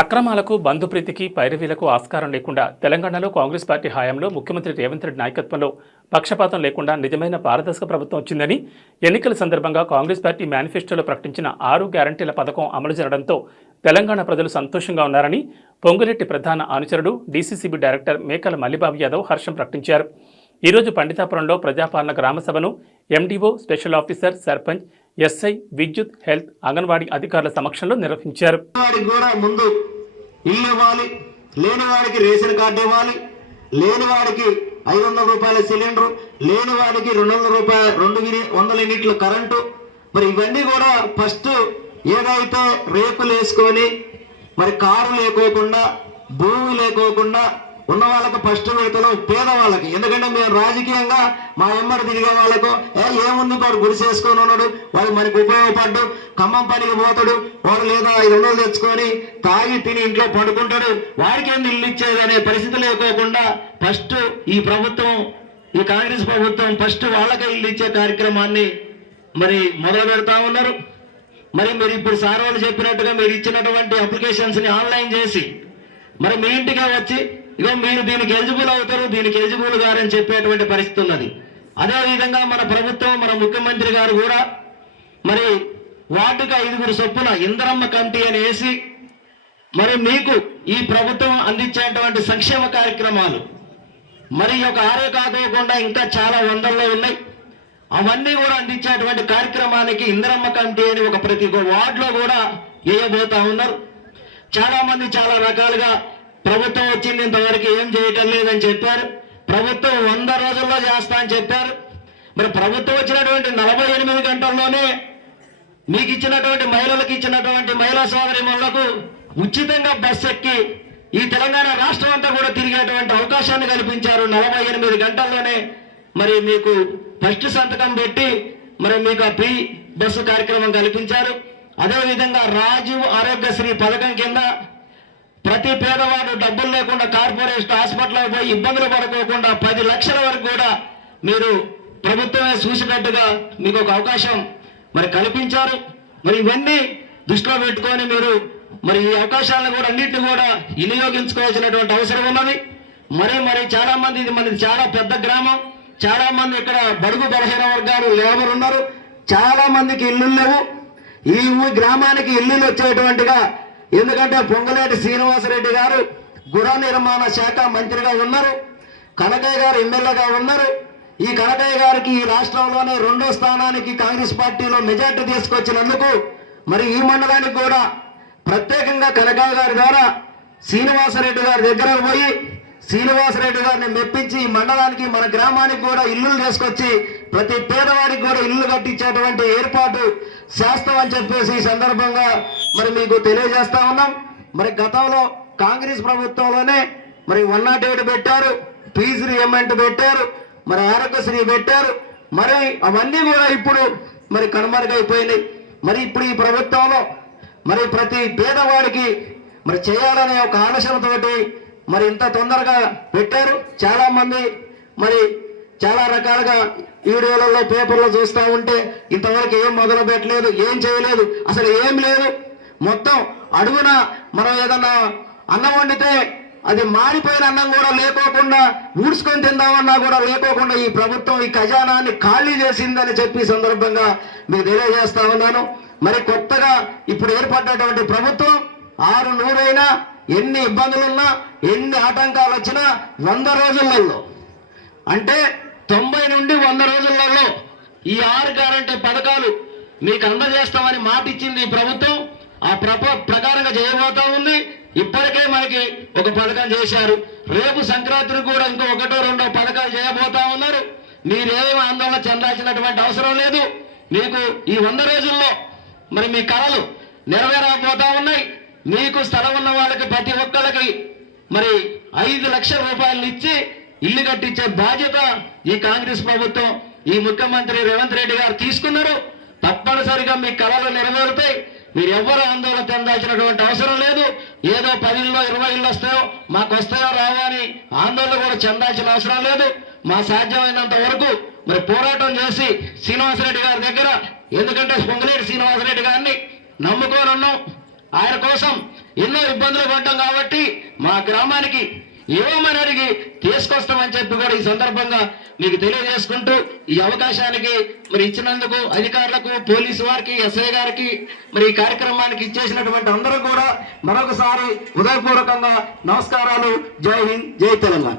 అక్రమాలకు బంధుప్రీతికి పైరవీలకు ఆస్కారం లేకుండా తెలంగాణలో కాంగ్రెస్ పార్టీ హయాంలో ముఖ్యమంత్రి రేవంత్ రెడ్డి నాయకత్వంలో పక్షపాతం లేకుండా నిజమైన పారదర్శక ప్రభుత్వం వచ్చిందని ఎన్నికల సందర్భంగా కాంగ్రెస్ పార్టీ మేనిఫెస్టోలో ప్రకటించిన 6 గ్యారంటీల పథకం అమలు జరగడంతో తెలంగాణ ప్రజలు సంతోషంగా ఉన్నారని పొంగులేటి ప్రధాన అనుచరుడు డీసీసీబీ డైరెక్టర్ మేకల మల్లిబాబు యాదవ్ హర్షం ప్రకటించారు. ఈరోజు పండితాపురంలో ప్రజాపాలన గ్రామసభను MDO, special officer, sarpanch, SI, విద్యుత్, హెల్త్, అంగన్వాడీ అధికారుల సమక్షంలో నిర్వహించారు. ఇల్లు ఇవ్వాలి, లేని వాడికి రేషన్ కార్డు ఇవ్వాలి, లేని వాడికి 500 రూపాయల సిలిండర్, లేని వాడికి 200 రూపాయల 200 యూనిట్ల కరెంటు. మరి ఇవన్నీ కూడా ఫస్ట్ ఏదైతే రేకులు వేసుకొని మరి కారు లేకోకుండా భూమి లేకోకుండా ఉన్న వాళ్ళకి ఫస్ట్ పెడతాం, పేదవాళ్ళకి. ఎందుకంటే మేము రాజకీయంగా మా ఎమ్మడి తిరిగే వాళ్ళకు ఏముంది వాడు గుడిసేసుకొని ఉన్నాడు, వాడు మనకు ఉపయోగపడ్డు, ఖమ్మం పనికి పోతాడు, వాడు లేదా 500 తెచ్చుకొని తాగి తిని ఇంట్లో పడుకుంటాడు, వాడికి ఏంది ఇల్లు ఇచ్చేది అనే పరిస్థితి లేకోకుండా ఫస్ట్ ఈ ప్రభుత్వం, ఈ కాంగ్రెస్ ప్రభుత్వం ఫస్ట్ వాళ్ళకే ఇల్లు ఇచ్చే కార్యక్రమాన్ని మరి మొదలు పెడతా ఉన్నారు. మరి మీరు ఇప్పుడు సార్ వాళ్ళు చెప్పినట్టుగా మీరు ఇచ్చినటువంటి అప్లికేషన్స్ ని ఆన్లైన్ చేసి మరి మీ ఇంటికే వచ్చి ఇగో మీరు దీనికి ఎలిజిబుల్ అవుతారు, దీనికి ఎలిజిబుల్ గారని చెప్పేటువంటి పరిస్థితి ఉన్నది. అదేవిధంగా మన ప్రభుత్వం, మన ముఖ్యమంత్రి గారు కూడా మరి వార్డుకు 5 చొప్పున ఇందరమ్మ కమిటీ అని వేసి మరి మీకు ఈ ప్రభుత్వం అందించేటువంటి సంక్షేమ కార్యక్రమాలు మరి ఒక 6 కాకోకుండా ఇంకా చాలా వందల్లో ఉన్నాయి. అవన్నీ కూడా అందించేటువంటి కార్యక్రమానికి ఇందరమ్మ కమిటీ అని ఒక ప్రతి వార్డులో కూడా వేయబోతా ఉన్నారు. చాలా మంది చాలా రకాలుగా ప్రభుత్వం వచ్చింది ఇంతవరకు ఏం చేయటం లేదని చెప్పారు. ప్రభుత్వం 100 రోజుల్లో చేస్తా అని చెప్పారు. మరి ప్రభుత్వం వచ్చినటువంటి 48 గంటల్లోనే మీకు ఇచ్చినటువంటి మహిళలకు ఇచ్చినటువంటి మహిళా సోదరిమణులకు ఉచితంగా బస్సు ఎక్కి ఈ తెలంగాణ రాష్ట్రం అంతా కూడా తిరిగేటువంటి అవకాశాన్ని కల్పించారు. 48 గంటల్లోనే మరి మీకు ఫస్ట్ సంతకం పెట్టి మరి మీకు ఆ ఫ్రీ బస్సు కార్యక్రమం కల్పించారు. అదేవిధంగా రాజీవ్ ఆరోగ్యశ్రీ పథకం కింద ప్రతి పేదవాడు డబ్బులు లేకుండా కార్పొరేషన్ హాస్పిటల్కి పోయి ఇబ్బందులు పడుకోకుండా 10 లక్షల వరకు కూడా మీరు ప్రభుత్వమే చూసినట్టుగా మీకు ఒక అవకాశం మరి కల్పించారు. మరి ఇవన్నీ దృష్టిలో పెట్టుకొని మీరు మరి ఈ అవకాశాలను కూడా అన్నింటినీ కూడా వినియోగించుకోవాల్సినటువంటి అవసరం ఉన్నది. మరి చాలా మంది, ఇది మనది చాలా పెద్ద గ్రామం, చాలా మంది ఇక్కడ బడుగు బలహీన వర్గాలు లేబర్ ఉన్నారు, చాలా మందికి ఇల్లు లేవు. ఈ గ్రామానికి ఇల్లులు వచ్చేటువంటిగా, ఎందుకంటే పొంగులేటి శ్రీనివాసరెడ్డి గారు గృహ నిర్మాణ శాఖ మంత్రిగా ఉన్నారు, కనకయ్య గారు ఎమ్మెల్యేగా ఉన్నారు. ఈ కనకయ్య గారికి ఈ రాష్ట్రంలోనే 2వ స్థానానికి కాంగ్రెస్ పార్టీలో మెజార్టీ తీసుకొచ్చినందుకు మరి ఈ మండలానికి కూడా ప్రత్యేకంగా కనకయ్య గారి ద్వారా శ్రీనివాసరెడ్డి గారి దగ్గరకు పోయి శ్రీనివాసరెడ్డి గారిని మెప్పించి ఈ మండలానికి, మన గ్రామానికి కూడా ఇల్లులు తీసుకొచ్చి ప్రతి పేదవాడికి కూడా ఇల్లు కట్టించేటువంటి ఏర్పాటు చేస్తామని చెప్పేసి ఈ సందర్భంగా మరి మీకు తెలియజేస్తా ఉన్నాం. మరి గతంలో కాంగ్రెస్ ప్రభుత్వంలోనే మరి 108 పెట్టారు, ఫీజు రియంబర్స్మెంట్ పెట్టారు, మరి ఆరోగ్యశ్రీ పెట్టారు. మరి అవన్నీ కూడా ఇప్పుడు మరి కనుమరుగైపోయినాయి. మరి ఇప్పుడు ఈ ప్రభుత్వంలో మరి ప్రతి పేదవాడికి మరి చేయాలనే ఒక ఆలోచనతోటి మరి ఇంత తొందరగా పెట్టారు. చాలా మంది మరి చాలా రకాలుగా వీడియోలలో, పేపర్లో చూస్తూ ఉంటే ఇంతవరకు ఏం మొదలు పెట్టలేదు, ఏం చేయలేదు, అసలు ఏం లేదు. మొత్తం అడుగున మనం ఏదన్నా అన్నం వండితే అది మారిపోయిన అన్నం కూడా లేకోకుండా ఊడ్చుకొని తిందామన్నా కూడా లేకోకుండా ఈ ప్రభుత్వం ఈ ఖజానాన్ని ఖాళీ చేసిందని చెప్పి సందర్భంగా మీకు తెలియజేస్తా ఉన్నాను. మరి కొత్తగా ఇప్పుడు ఏర్పడినటువంటి ప్రభుత్వం 600 అయినా, ఎన్ని ఇబ్బందులున్నా, ఎన్ని ఆటంకాలు వచ్చినా 100 రోజులలో, అంటే 90 నుండి 100 రోజులలో ఈ 6 గ్యారంటీ పథకాలు మీకు అందజేస్తామని మాట ఇచ్చింది ఈ ప్రభుత్వం. ఆ ప్రకారంగా చేయబోతా ఉంది. ఇప్పటికే మనకి ఒక పథకం చేశారు. రేపు సంక్రాంతికి కూడా ఇంకో 1, 2 పథకాలు చేయబోతా ఉన్నారు. మీరేమీ ఆందోళన చెందాల్సినటువంటి అవసరం లేదు. మీకు ఈ 100 రోజుల్లో మరి మీ కళలు నెరవేరబోతా ఉన్నాయి. మీకు స్థలం ఉన్న వాళ్ళకి ప్రతి ఒక్కరికి మరి 5 లక్షల రూపాయలు ఇచ్చి ఇల్లు కట్టించే బాధ్యత ఈ కాంగ్రెస్ ప్రభుత్వం, ఈ ముఖ్యమంత్రి రేవంత్ రెడ్డి గారు తీసుకున్నారు. తప్పనిసరిగా మీ కళలు నెరవేరుతాయి. మీరు ఎవరు ఆందోళన చెందాల్సినటువంటి అవసరం లేదు. ఏదో 10 ఇళ్ళు 20 ఇళ్ళు వస్తాయో, మాకు వస్తాయో రావో అని ఆందోళన కూడా చెందాల్సిన అవసరం లేదు. మా సాధ్యమైనంత వరకు మరి పోరాటం చేసి శ్రీనివాసరెడ్డి గారి దగ్గర, ఎందుకంటే పొంగులేటి శ్రీనివాసరెడ్డి గారిని నమ్ముకొని ఉన్నాం, ఆయన కోసం ఎన్నో ఇబ్బందులు పడ్డాం కాబట్టి మా గ్రామానికి ఏమని అడిగి తీసుకొస్తామని చెప్పి కూడా ఈ సందర్భంగా మీకు తెలియజేసుకుంటూ ఈ అవకాశానికి మరి ఇచ్చినందుకు అధికారులకు, పోలీసు వారికి, ఎస్ఐ గారికి, మరి ఈ కార్యక్రమానికి ఇచ్చేసినటువంటి అందరూ కూడా మరొకసారి హృదయపూర్వకంగా నమస్కారాలు. జై హింద్, జై తెలంగాణ.